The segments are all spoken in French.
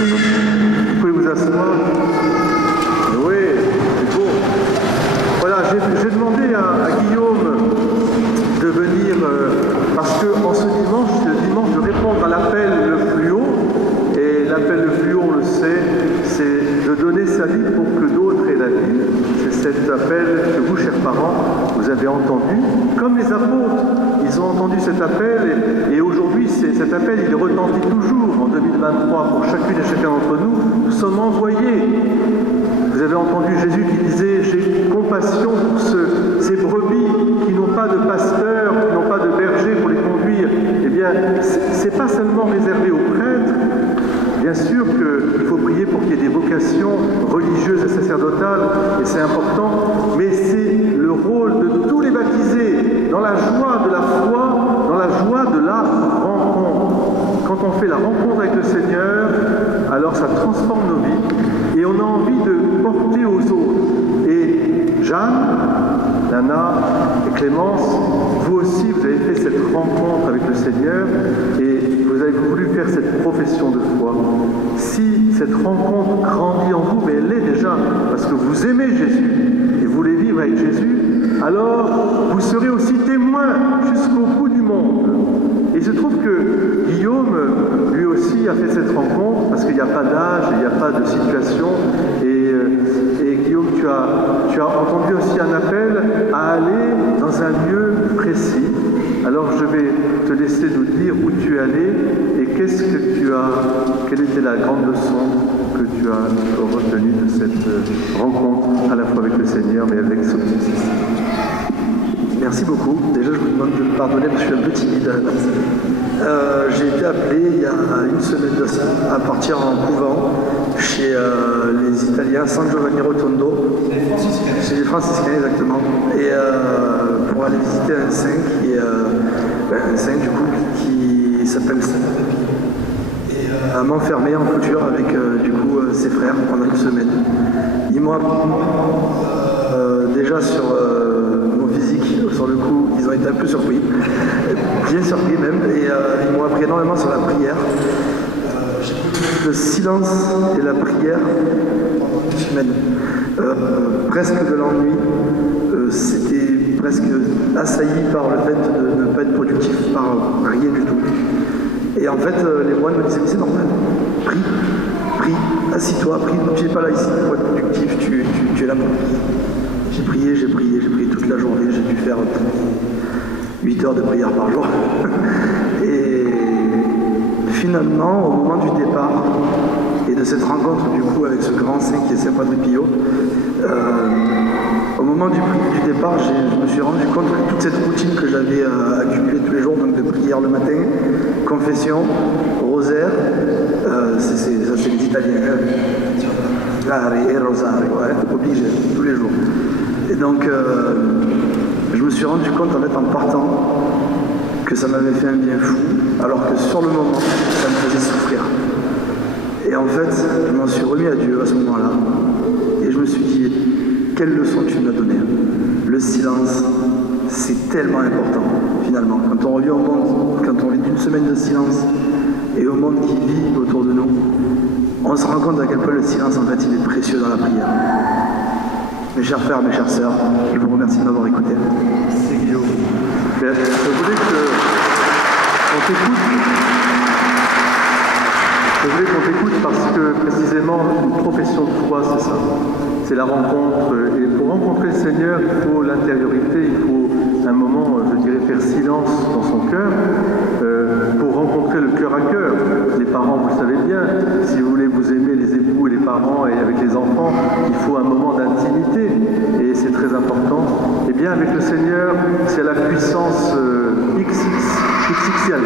Vous pouvez vous asseoir. Oui, c'est beau. Voilà, j'ai demandé à Guillaume de venir, parce qu'en ce dimanche, c'est le dimanche de répondre à l'appel le plus haut. Et l'appel le plus haut, on le sait, c'est de donner sa vie pour que d'autres aient la vie. C'est cet appel que vous, chers parents, vous avez entendu, comme les apôtres. Ils ont entendu cet appel et aujourd'hui, cet appel, il retentit toujours en 2023 pour chacune et chacun d'entre nous. Nous sommes envoyés. Vous avez entendu Jésus qui disait « J'ai compassion pour ces brebis qui n'ont pas de pasteur, qui n'ont pas de berger pour les conduire. » Eh bien, ce n'est pas seulement réservé aux prêtres. Bien sûr qu'il faut prier pour qu'il y ait des vocations religieuses et sacerdotales, et c'est important, mais c'est le rôle de tous les baptisés, dans la joie de la foi, dans la joie de la rencontre. Quand on fait la rencontre avec le Seigneur, alors ça transforme nos vies, et on a envie de porter aux autres. Et Jeanne, Nana et Clémence, vous aussi, vous avez fait cette rencontre avec le Seigneur, et vous avez voulu faire cette profession de foi. Si cette rencontre grandit en vous, mais elle l'est déjà, parce que vous aimez Jésus et vous voulez vivre avec Jésus, alors vous serez aussi témoins jusqu'au bout du monde. Et il se trouve que Guillaume, lui aussi, a fait cette rencontre, parce qu'il n'y a pas d'âge, il n'y a pas de situation, et Guillaume, tu as entendu aussi un appel à aller dans un lieu précis. Alors je vais te laisser nous dire où tu es allé et quelle était la grande leçon que tu as retenue de cette rencontre, à la fois avec le Seigneur, mais avec Solstice. Merci beaucoup. Déjà, je vous demande de me pardonner parce que je suis un peu timide. J'ai été appelé il y a une semaine de ça à partir en couvent chez les Italiens San Giovanni Rotondo. C'est les franciscains, exactement. Et pour aller visiter un saint un saint du coup qui s'appelle Saint. Et à m'enfermer en couture avec du coup ses frères pendant une semaine. Ils m'ont appris déjà sur mon physique, sur le coup, ils ont été un peu surpris, bien surpris même, et ils m'ont appris énormément sur la prière. Le silence et la prière pendant une semaine, presque de l'ennui, c'était presque assailli par le fait de ne pas être productif, par rien du tout. Et en fait, les moines me disaient, c'est normal, prie, assis-toi, prie, tu n'es pas là ici pour être productif, tu es là pour prier. J'ai prié toute la journée, j'ai dû faire 8 heures de prière par jour. Et finalement, au moment du départ, et de cette rencontre du coup avec ce grand saint qui est Saint Padre Pio, au moment du départ, je me suis rendu compte que toute cette routine que j'avais accumulée tous les jours, donc de prière le matin, confession, rosaire, ça c'est les Italiens, et rosaire, ouais, obligé, tous les jours. Et donc, je me suis rendu compte en fait en partant que ça m'avait fait un bien fou, alors que sur le moment, ça me faisait souffrir. Et en fait, je m'en suis remis à Dieu à ce moment-là, et je me suis dit, quelle leçon tu nous as donnée. Le silence, c'est tellement important, finalement. Quand on revient au monde, quand on vit une semaine de silence, et au monde qui vit autour de nous, on se rend compte à quel point le silence, en fait, il est précieux dans la prière. Mes chers frères, mes chères sœurs, je vous remercie de m'avoir écouté. C'est Guillaume. Je voulais qu'on t'écoute. Je voulais qu'on t'écoute parce que précisément une profession de foi, c'est ça. C'est la rencontre. Et pour rencontrer le Seigneur, il faut l'intériorité, il faut un moment, je dirais, faire silence dans son cœur. Pour rencontrer le cœur à cœur. Les parents, vous le savez bien, si vous voulez vous aimer, les époux et les parents, et avec les enfants, il faut un moment d'intimité. Et c'est très important. Et bien avec le Seigneur, c'est la puissance XXL.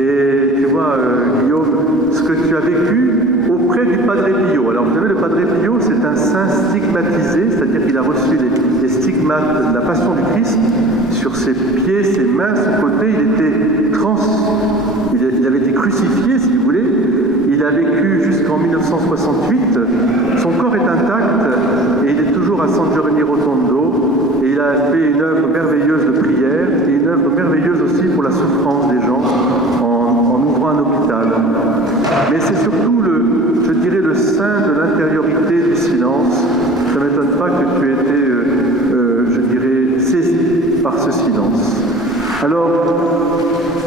Et tu vois, Guillaume, ce que tu as vécu auprès du Padre Pio. Alors vous savez, le Padre Pio, c'est un saint stigmatisé, c'est-à-dire qu'il a reçu les stigmates de la passion du Christ sur ses pieds, ses mains, son côté. Il avait été crucifié, si vous voulez. Il a vécu jusqu'en 1968. Son corps est intact et il est toujours à San Giovanni Rotondo. Et il a fait une œuvre merveilleuse de prière et une œuvre merveilleuse aussi pour la souffrance des gens en ouvrant Mais c'est surtout, je dirais, le sein de l'intériorité du silence. Ça ne m'étonne pas que tu aies été, je dirais, saisi par ce silence. Alors,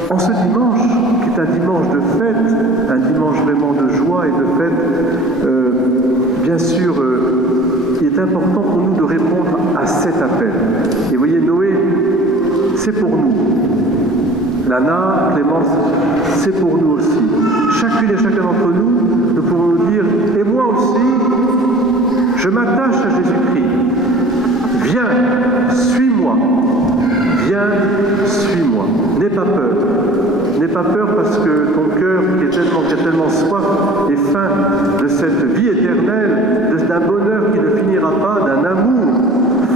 en ce dimanche, qui est un dimanche de fête, un dimanche vraiment de joie et de fête, bien sûr, il est important pour nous de répondre à cet appel. Et vous voyez, Noé, c'est pour nous. Lana, Clémence, c'est pour nous aussi. Chacune et chacun d'entre nous, nous pouvons nous dire, et moi aussi, je m'attache à Jésus-Christ. Viens, suis-moi. Viens, suis-moi. N'aie pas peur. N'aie pas peur parce que ton cœur, qui a tellement soif et faim de cette vie éternelle, d'un bonheur qui ne finira pas, d'un amour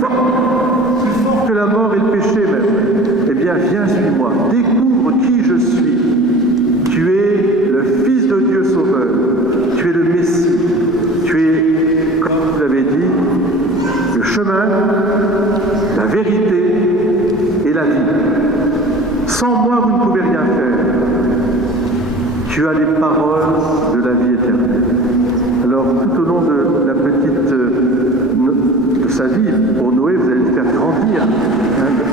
fort, plus fort que la mort et le péché même, eh bien, viens, suis-moi. Découvre qui je suis. Tu es le Fils de Dieu Sauveur. Tu es le Messie. Tu es, comme vous l'avez dit, le chemin, la vérité et la vie. Sans moi, vous ne pouvez rien faire. Tu as les paroles de la vie éternelle. Alors, tout au long de la petite, de sa vie, pour Noé, vous allez le faire grandir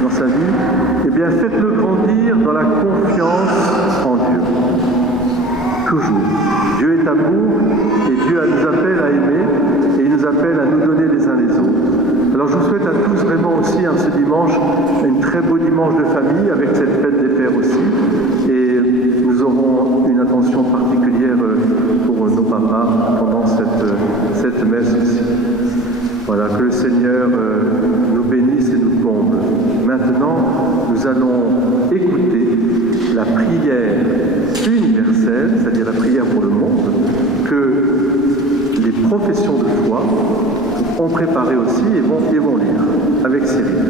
dans sa vie, eh bien, faites-le grandir dans la confiance en Dieu. Toujours. Dieu est amour et Dieu nous appelle à aimer et il nous appelle à nous donner les uns les autres. Alors je vous souhaite à tous vraiment aussi ce dimanche, un très beau dimanche de famille avec cette fête des pères aussi. Et nous aurons une attention particulière pour nos papas pendant cette messe aussi. Voilà, que le Seigneur nous bénisse et nous comble. Maintenant, nous allons écouter la prière universelle, c'est-à-dire la prière pour le monde, que les professions de foi ont préparé aussi et vont lire avec Cyril.